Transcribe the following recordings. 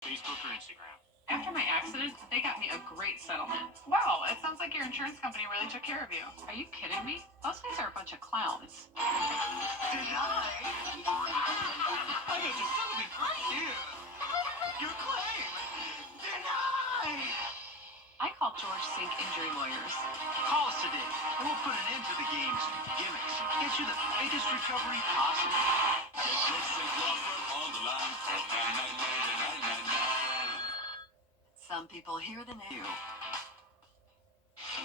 Facebook or Instagram. After my accident, they got me a great settlement. Wow, it sounds like your insurance company really took care of you. Are you kidding me? Those guys are a bunch of clowns. Denied? I have a settlement right here. Your claim. Denied. I called George Sink Injury Lawyers. Call us today, and we'll put an end to the games and gimmicks and get you the biggest recovery possible. The George Sink Law Firm on the line for 999. Some people hear the name.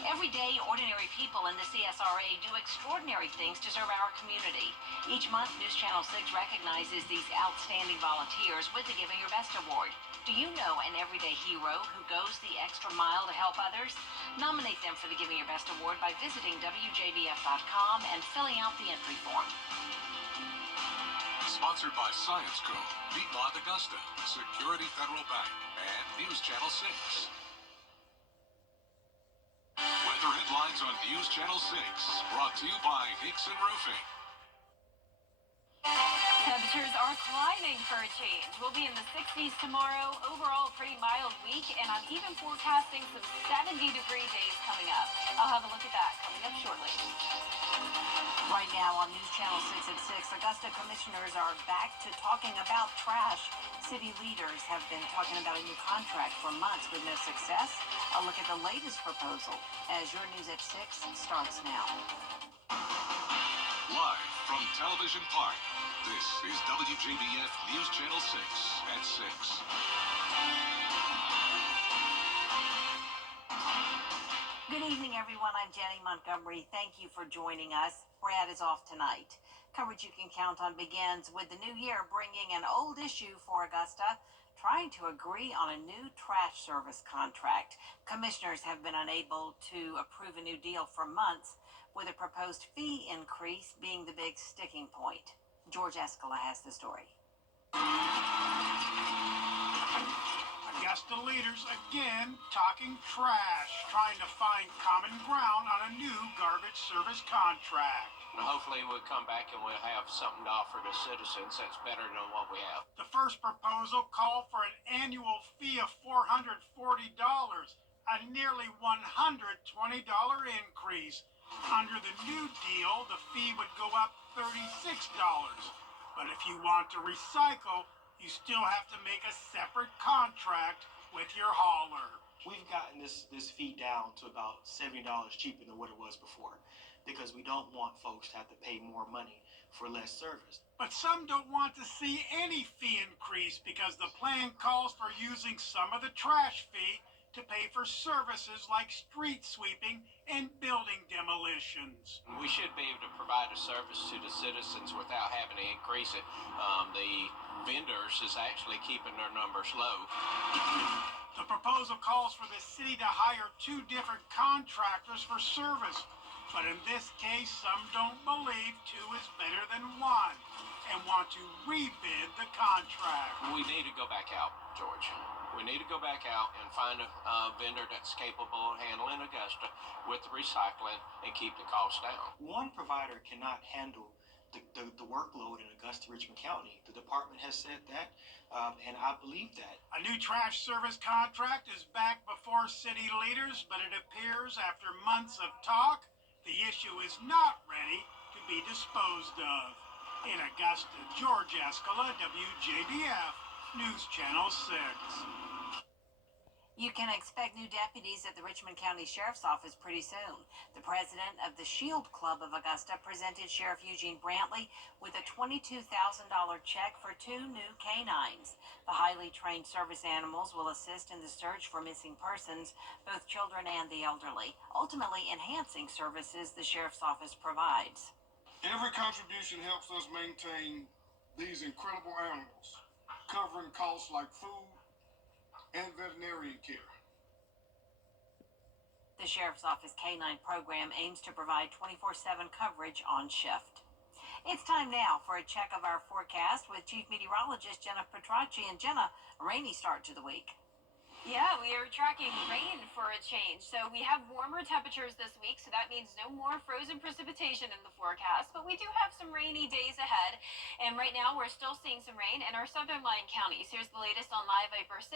Every day, ordinary people in the CSRA do extraordinary things to serve our community. Each month, News Channel 6 recognizes these outstanding volunteers with the Giving Your Best Award. Do you know an everyday hero who goes the extra mile to help others? Nominate them for the Giving Your Best Award by visiting WJBF.com and filling out the entry form. Sponsored by Science Co., Piedmont Augusta, Security Federal Bank, and News Channel 6. Weather headlines on News Channel 6, brought to you by Hickson Roofing. Temperatures are climbing for a change. We'll be in the 60s tomorrow. Overall, a pretty mild week, and I'm even forecasting some 70-degree days coming up. I'll have a look at that coming up shortly. Right now on News Channel 6 at 6, Augusta commissioners are back to talking about trash. City leaders have been talking about a new contract for months with no success. A look at the latest proposal as your News at 6 starts now. Live from Television Park, this is WJBF News Channel 6 at 6. Good evening, everyone. I'm Jenny Montgomery. Thank you for joining us. Brad is off tonight. Coverage you can count on begins with the new year bringing an old issue for Augusta, trying to agree on a new trash service contract. Commissioners have been unable to approve a new deal for months, with a proposed fee increase being the big sticking point. George Escala has the story. Augusta leaders again talking trash, trying to find common ground on a new garbage service contract. Hopefully we'll come back and we'll have something to offer to citizens that's better than what we have. The first proposal called for an annual fee of $440, a nearly $120 increase. Under the new deal, the fee would go up $36. But if you want to recycle, you still have to make a separate contract with your hauler. We've gotten this fee down to about $70 cheaper than what it was before, because we don't want folks to have to pay more money for less service. But some don't want to see any fee increase because the plan calls for using some of the trash fee to pay for services like street sweeping and building demolitions. We should be able to provide a service to the citizens without having to increase it. The vendors is actually keeping their numbers low. The proposal calls for the city to hire two different contractors for service. But in this case, some don't believe two is better than one and want to rebid the contract. We need to go back out, George. We need to go back out and find a vendor that's capable of handling Augusta with the recycling and keep the cost down. One provider cannot handle the workload in Augusta, Richmond County. The department has said that, and I believe that. A new trash service contract is back before city leaders, but it appears after months of talk, the issue is not ready to be disposed of. In Augusta, George Escala, WJBF, News Channel 6. You can expect new deputies at the Richmond County Sheriff's Office pretty soon. The president of the Shield Club of Augusta presented Sheriff Eugene Brantley with a $22,000 check for two new canines. The highly trained service animals will assist in the search for missing persons, both children and the elderly, ultimately enhancing services the Sheriff's Office provides. Every contribution helps us maintain these incredible animals, covering costs like food and veterinarian care. The Sheriff's Office K-9 program aims to provide 24/7 coverage on shift. It's time now for a check of our forecast with Chief Meteorologist Jenna Petracci. And Jenna, a rainy start to the week. Yeah, we are tracking rain for a change. So we have warmer temperatures this week, so that means no more frozen precipitation in the forecast. But we do have some rainy days ahead. And right now we're still seeing some rain in our southern lying counties. Here's the latest on Live Viper 6.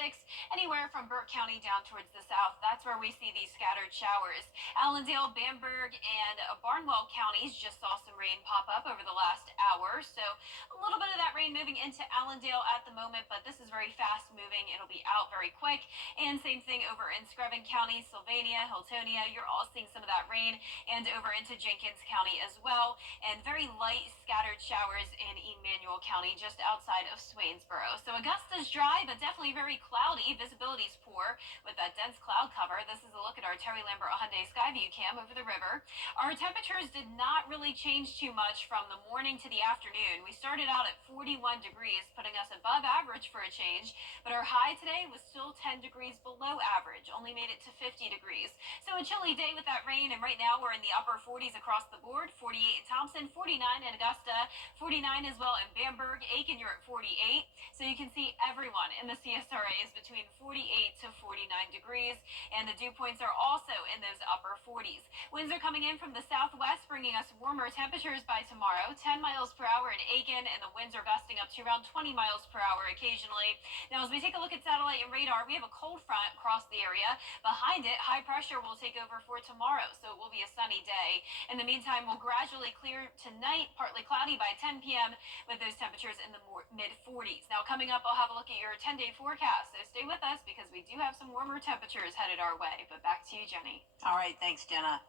Anywhere from Burke County down towards the south, that's where we see these scattered showers. Allendale, Bamberg, and Barnwell counties just saw some rain pop up over the last hour. So a little bit of that rain moving into Allendale at the moment, but this is very fast moving. It'll be out very quick. And same thing over in Screven County, Sylvania, Hiltonia. You're all seeing some of that rain, and over into Jenkins County as well. And very light scattered showers in Emmanuel County, just outside of Swainsboro. So Augusta's dry, but definitely very cloudy. Visibility's poor with that dense cloud cover. This is a look at our Terry Lambert Hyundai Skyview cam over the river. Our temperatures did not really change too much from the morning to the afternoon. We started out at 41 degrees, putting us above average for a change, but our high today was still 10 degrees below average, only made it to 50 degrees. So a chilly day with that rain, and right now we're in the upper 40s across the board. 48 in Thompson, 49 in Augusta, 49 as well in Bamberg. Aiken, you're at 48. So you can see everyone in the CSRA is between 48 to 49 degrees, and the dew points are also in those upper 40s. Winds are coming in from the southwest, bringing us warmer temperatures by tomorrow. 10 miles per hour in Aiken, and the winds are gusting up to around 20 miles per hour occasionally. Now, as we take a look at satellite and radar, we have a cold front across the area. Behind it, high pressure will take over for tomorrow, so it will be a sunny day. In the meantime, we'll gradually clear tonight, partly cloudy by 10 p.m. with those temperatures in the mid-40s. Now, coming up, I'll have a look at your 10-day forecast, so stay with us because we do have some warmer temperatures headed our way. But back to you, Jenny. All right, thanks, Jenna.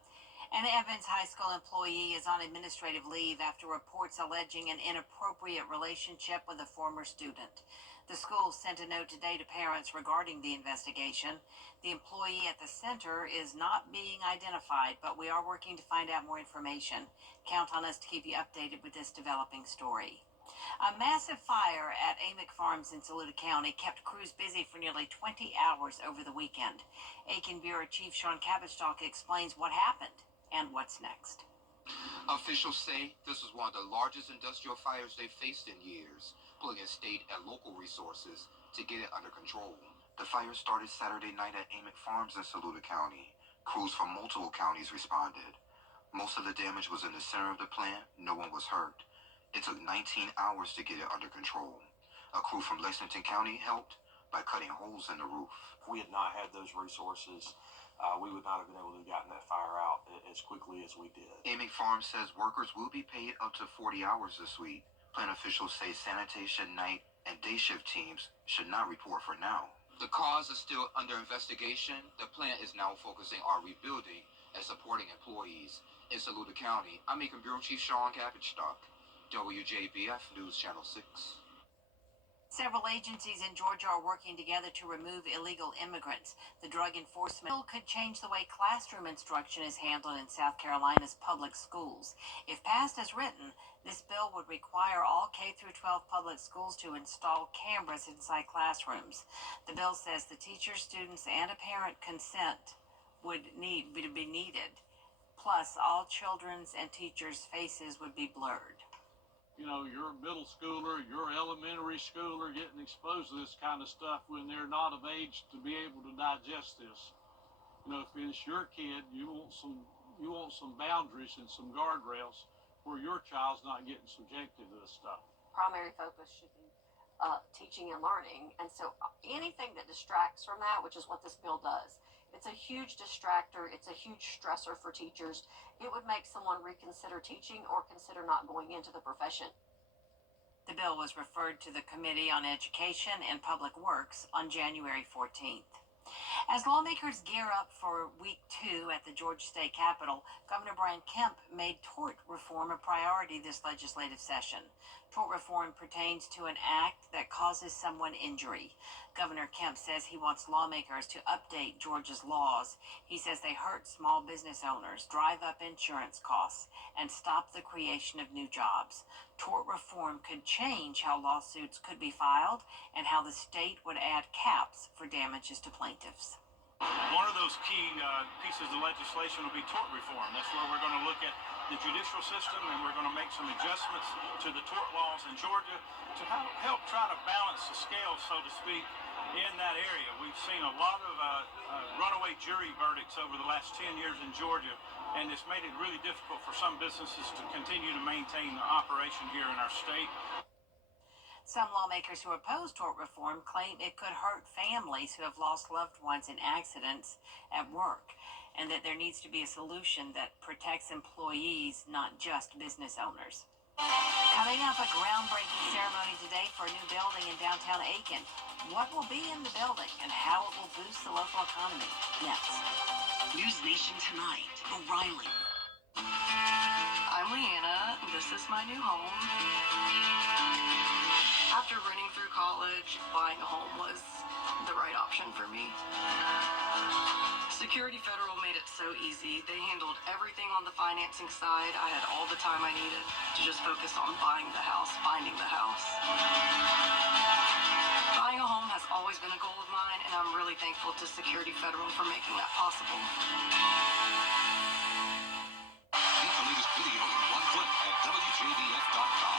An Evans High School employee is on administrative leave after reports alleging an inappropriate relationship with a former student. The school sent a note today to parents regarding the investigation. The employee at the center is not being identified, but we are working to find out more information. Count on us to keep you updated with this developing story. A massive fire at Amick Farms in Saluda County kept crews busy for nearly 20 hours over the weekend. Aiken Bureau Chief Sean Cabbage explains what happened and what's next. Officials say this was one of the largest industrial fires they've faced in years, pulling in state and local resources to get it under control. The fire started Saturday night at Amick Farms in Saluda County. Crews from multiple counties responded. Most of the damage was in the center of the plant. No one was hurt. It took 19 hours to get it under control. A crew from Lexington County helped by cutting holes in the roof. If we had not had those resources, we would not have been able to have gotten that fire out as quickly as we did. Amick Farms says workers will be paid up to 40 hours this week. Plant officials say sanitation, night, and day shift teams should not report for now. The cause is still under investigation. The plant is now focusing on rebuilding and supporting employees. In Saluda County, I'm Aiken Bureau Chief Sean Cabbage, WJBF News Channel 6. Several agencies in Georgia are working together to remove illegal immigrants. The Drug Enforcement Bill could change the way classroom instruction is handled in South Carolina's public schools. If passed as written, this bill would require all K-12 public schools to install cameras inside classrooms. The bill says the teacher, students, and a parent consent would be needed. Plus, all children's and teachers' faces would be blurred. You know, you're a middle schooler, you're an elementary schooler getting exposed to this kind of stuff when they're not of age to be able to digest this. You know, if it's your kid, you want some boundaries and some guardrails where your child's not getting subjected to this stuff. Primary focus should be teaching and learning, and so anything that distracts from that, which is what this bill does, it's a huge distractor, it's a huge stressor for teachers. It would make someone reconsider teaching or consider not going into the profession. The bill was referred to the Committee on Education and Public Works on January 14th. As lawmakers gear up for week 2 at the Georgia State Capitol, Governor Brian Kemp made tort reform a priority this legislative session. Tort reform pertains to an act that causes someone injury. Governor Kemp says he wants lawmakers to update Georgia's laws. He says they hurt small business owners, drive up insurance costs, and stop the creation of new jobs. Tort reform could change how lawsuits could be filed and how the state would add caps for damages to plaintiffs. One of those key pieces of legislation will be tort reform. That's where we're going to look at the judicial system, and we're going to make some adjustments to the tort laws in Georgia to help try to balance the scale, so to speak, in that area. We've seen a lot of runaway jury verdicts over the last 10 years in Georgia, and it's made it really difficult for some businesses to continue to maintain their operation here in our state. Some lawmakers who oppose tort reform claim it could hurt families who have lost loved ones in accidents at work, and that there needs to be a solution that protects employees, not just business owners. Coming up, a groundbreaking ceremony today for a new building in downtown Aiken. What will be in the building and how it will boost the local economy? Next. News Nation Tonight, O'Reilly. I'm Leanna. This is my new home. After running through college, buying a home was the right option for me. Security Federal made it so easy. They handled everything on the financing side. I had all the time I needed to just focus on buying the house, finding the house. Buying a home has always been a goal of mine, and I'm really thankful to Security Federal for making that possible. Get the latest video in one click at WJBF.com.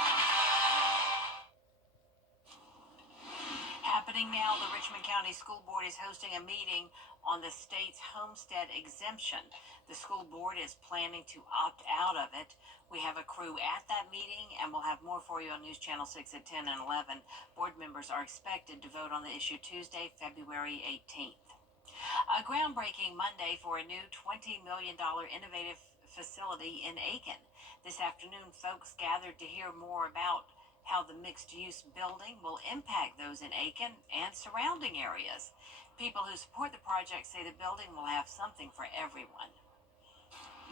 Happening now, the Richmond County School Board is hosting a meeting on the state's homestead exemption. The school board is planning to opt out of it. We have a crew at that meeting, and we'll have more for you on News Channel 6 at 10 and 11. Board members are expected to vote on the issue Tuesday, February 18th. A groundbreaking Monday for a new $20 million innovative facility in Aiken. This afternoon, folks gathered to hear more about how the mixed-use building will impact those in Aiken and surrounding areas. People who support the project say the building will have something for everyone.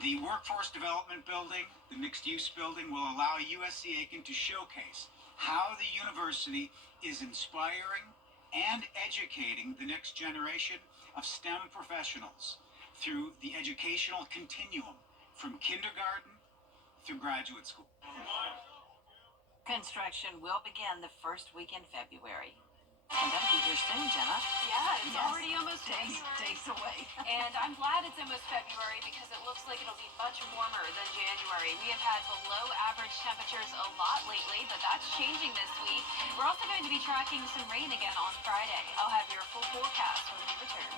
The Workforce Development Building, the mixed-use building, will allow USC Aiken to showcase how the university is inspiring and educating the next generation of STEM professionals through the educational continuum from kindergarten through graduate school. Construction will begin the first week in February. And that'll be here soon, Jenna. Yeah, it's Yes. already almost Days February. away. And I'm glad it's almost February because it looks like it'll be much warmer than January. We have had below average temperatures a lot lately, but that's changing this week. We're also going to be tracking some rain again on Friday. I'll have your full forecast when we return.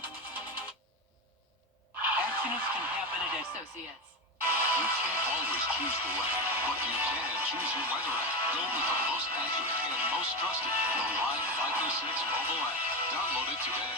Accidents can happen at Associates. You can't always choose the weather, but you can choose your weather app. Go with the most accurate and most trusted, the Live 536 mobile app. Download it today.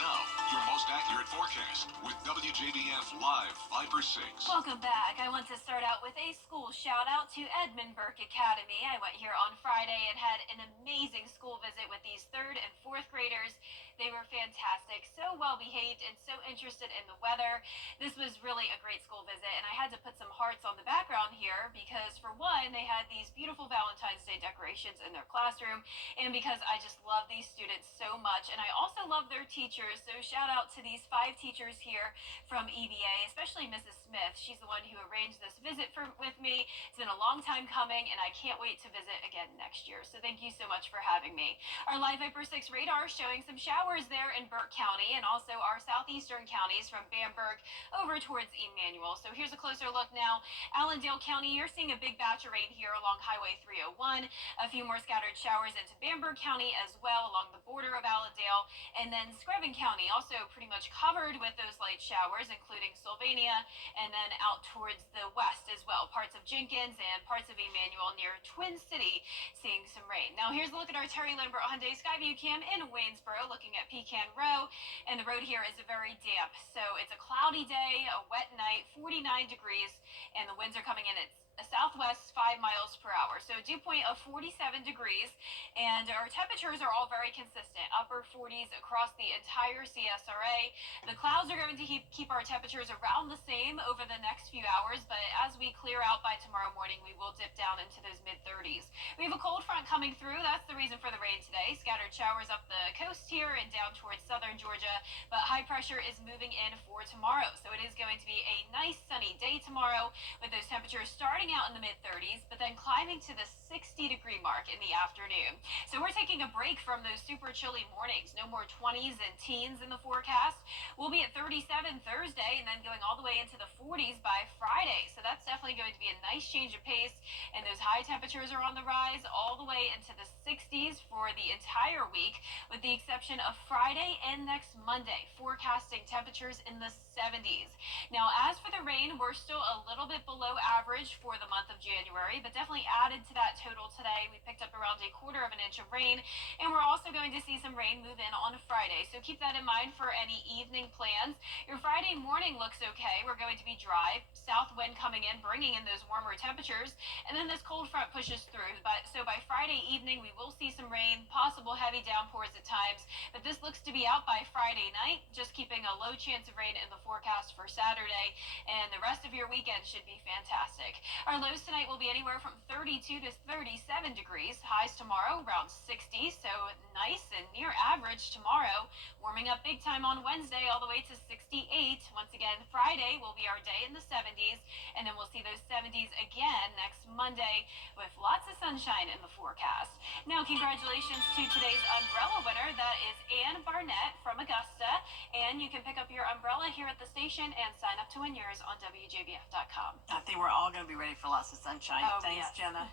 Now, your most accurate forecast with WJBF Live 5/6. Welcome back. I want to start out with a school shout out to Edmund Burke Academy. I went here on Friday and had an amazing school visit with these 3rd and 4th graders. They were fantastic, so well behaved and so interested in the weather. This was really a great school visit, and I had to put some hearts on the background here because, for one, they had these beautiful Valentine's Day decorations in their classroom, and because I just love these students so much, and I also love their teachers. So shout out to these 5 teachers here from EBA, especially Mrs. Smith. She's the one who arranged this visit with me. It's been a long time coming, and I can't wait to visit again next year. So thank you so much for having me. Our Live Viper 6 radar is showing some showers there in Burke County and also our southeastern counties from Bamberg over towards Emmanuel. So here's a closer look now. Allendale County, you're seeing a big batch of rain here along Highway 301. A few more scattered showers into Bamberg County as well along the border of Allendale. And then Screven County also pretty much covered with those light showers, including Sylvania and then out towards the west as well. Parts of Jenkins and parts of Emmanuel near Twin City seeing some rain. Now here's a look at our Terry Lambert Hyundai Skyview Cam in Waynesboro, looking at Pecan Row, and the road here is very damp. So it's a cloudy day, a wet night, 49 degrees, and the winds are coming in at a southwest 5 miles per hour. So a dew point of 47 degrees, and our temperatures are all very consistent, upper 40s across the entire CSRA. The clouds are going to keep our temperatures around the same over the next few hours, but as we clear out by tomorrow morning, we will dip down into those mid-30s. We have a cold front coming through. That's the reason for the rain today. Scattered showers up the coast here and down towards southern Georgia, but high pressure is moving in for tomorrow. So it is going to be a nice sunny day tomorrow with those temperatures starting out in the mid-30s, but then climbing to the 60-degree mark in the afternoon. So we're taking a break from those super chilly mornings. No more 20s and teens in the forecast. We'll be at 37 Thursday and then going all the way into the 40s by Friday. So that's definitely going to be a nice change of pace. And those high temperatures are on the rise all the way into the 60s for the entire week, with the exception of Friday and next Monday, forecasting temperatures in the 70s. Now, as for the rain, we're still a little bit below average for the month of January, but definitely added to that total today. We picked up around 1/4 of an inch of rain, and we're also going to see some rain move in on Friday. So keep that in mind for any evening plans. Your Friday morning looks okay. We're going to be dry, south wind coming in, bringing in those warmer temperatures, and then this cold front pushes through. So by Friday evening, we will see some rain, possible heavy downpours at times, but this looks to be out by Friday night, just keeping a low chance of rain in the forecast for Saturday, and the rest of your weekend should be fantastic. Our lows tonight will be anywhere from 32 to 37 degrees. Highs tomorrow around 60, so nice and near average tomorrow. Warming up big time on Wednesday all the way to 68. Once again, Friday will be our day in the 70s, and then we'll see those 70s again next Monday with lots of sunshine in the forecast. Now, congratulations to today's umbrella winner. That is Ann Barnett from Augusta, and you can pick up your umbrella here at the station and sign up to win yours on WJBF.com. I think we're all going to be ready for lots of sunshine. Oh, Thanks, yes. Jenna.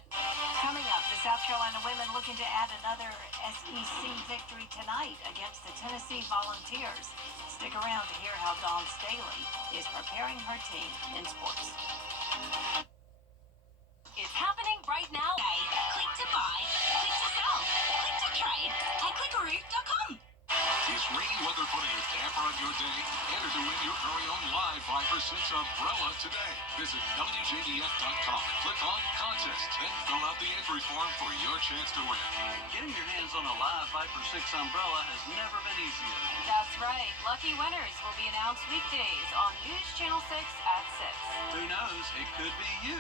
Coming up, the South Carolina women looking to add another SEC victory tonight against the Tennessee Volunteers. Stick around to hear how Dawn Staley is preparing her team in sports. It's happening right now. Click to buy, click to sell, click to trade at clickaroo.com. Is rainy weather putting a damper on your day? Enter to win your very own live 5% umbrella today. Visit WJBF.com, click on Contests, then fill out the entry form for your chance to win. Getting your hands on a live 5 for 6 umbrella has never been easier. That's right. Lucky winners will be announced weekdays on News Channel 6 at 6. Who knows? It could be you.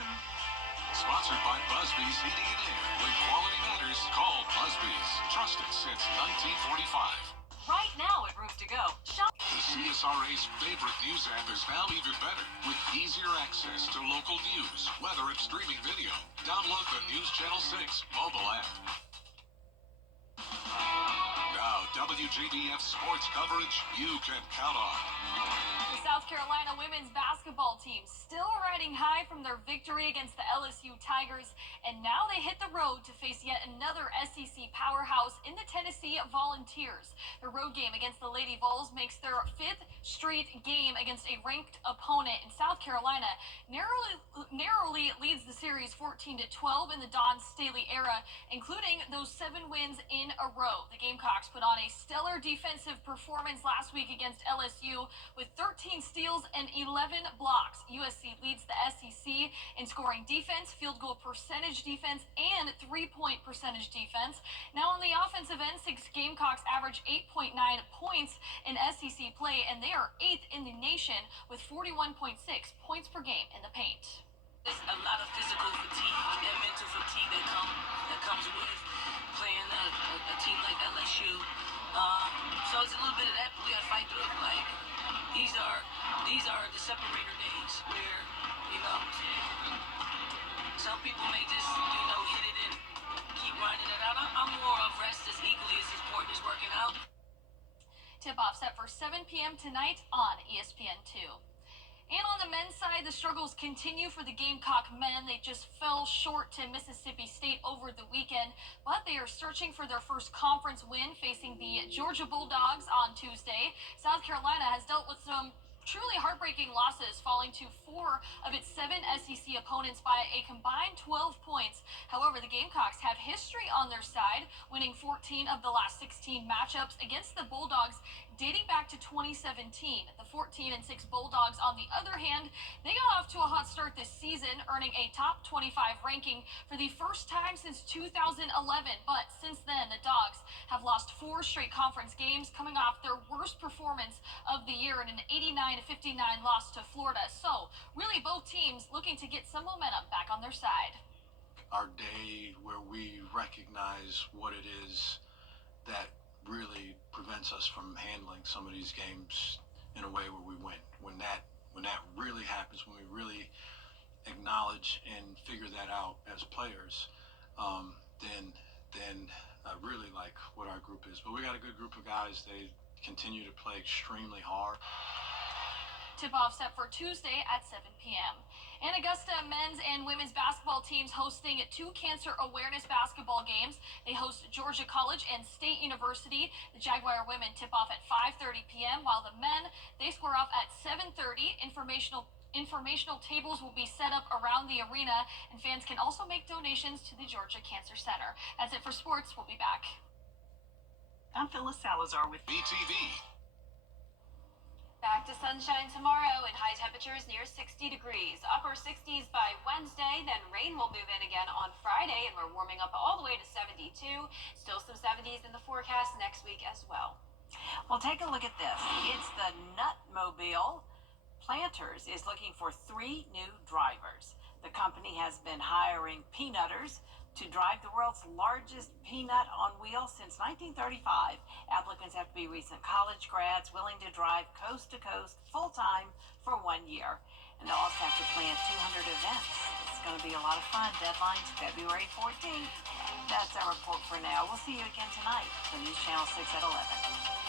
Sponsored by Busby's Heating and Air. When quality matters, call Busby's. Trusted since 1945. Right now at Roof to Go. Shop. The CSRA's favorite news app is now even better, with easier access to local news, weather, and streaming video. Download the News Channel 6 mobile app. Now, WJBF sports coverage you can count on. The South Carolina women's basketball team still riding high from their victory against the LSU Tigers, and now they hit the road to face yet another SEC powerhouse in the Tennessee Volunteers. The road game against the Lady Vols makes their 5th straight game against a ranked opponent, in South Carolina narrowly leads the series 14-12 in the Dawn Staley era, including those 7 wins in a row. The Gamecocks put on a stellar defensive performance last week against LSU with 13 steals and 11 blocks. USC leads the SEC in scoring defense, field goal percentage defense, and 3-point percentage defense. Now on the offensive end, 6 Gamecocks average 8.9 points in SEC play, and they are 8th in the nation with 41.6 points per game in the paint. There's a lot of physical fatigue and mental fatigue that comes with playing a team like LSU. So it's a little bit of that we got to fight through. Like these are the separator days where some people may just hit it and keep grinding it out. I'm more of rest is equally as important as working out. Tip-off set for 7 p.m. tonight on ESPN2. And on the men's side, the struggles continue for the Gamecock men. They just fell short to Mississippi State over the weekend, but they are searching for their first conference win, facing the Georgia Bulldogs on Tuesday. South Carolina has dealt with some truly heartbreaking losses, falling to 4 of its 7 SEC opponents by a combined 12 points. However, the Gamecocks have history on their side, winning 14 of the last 16 matchups against the Bulldogs dating back to 2017. The 14-6 Bulldogs, on the other hand, they got off to a hot start this season, earning a top 25 ranking for the first time since 2011. But since then, the Dogs have lost 4 straight conference games, coming off their worst performance of the year in an 89-59 loss to Florida. So, really, both teams looking to get some momentum back on their side. Our day where we recognize what it is that really prevents us from handling some of these games in a way where we win. When that really happens, when we really acknowledge and figure that out as players, than really like what our group is. But we got a good group of guys. They continue to play extremely hard. Tip-off set for Tuesday at 7 p.m. In Augusta, men's and women's basketball teams hosting 2 cancer awareness basketball games. They host Georgia College and State University. The Jaguar women tip off at 5:30 p.m., while the men, they square off at 7:30. Informational tables will be set up around the arena, and fans can also make donations to the Georgia Cancer Center. That's it for sports. We'll be back. I'm Phyllis Salazar with BTV. Back to sunshine tomorrow and high temperatures near 60 degrees. Upper 60s by Wednesday, then rain will move in again on Friday, and we're warming up all the way to 72. Still some 70s in the forecast next week as well. Well, take a look at this. It's the Nutmobile. Planters is looking for 3 new drivers. The company has been hiring peanutters to drive the world's largest peanut on wheels since 1935. Applicants have to be recent college grads willing to drive coast to coast full time for 1 year. And they'll also have to plan 200 events. It's going to be a lot of fun. Deadline's February 14th. That's our report for now. We'll see you again tonight for News Channel 6 at 11.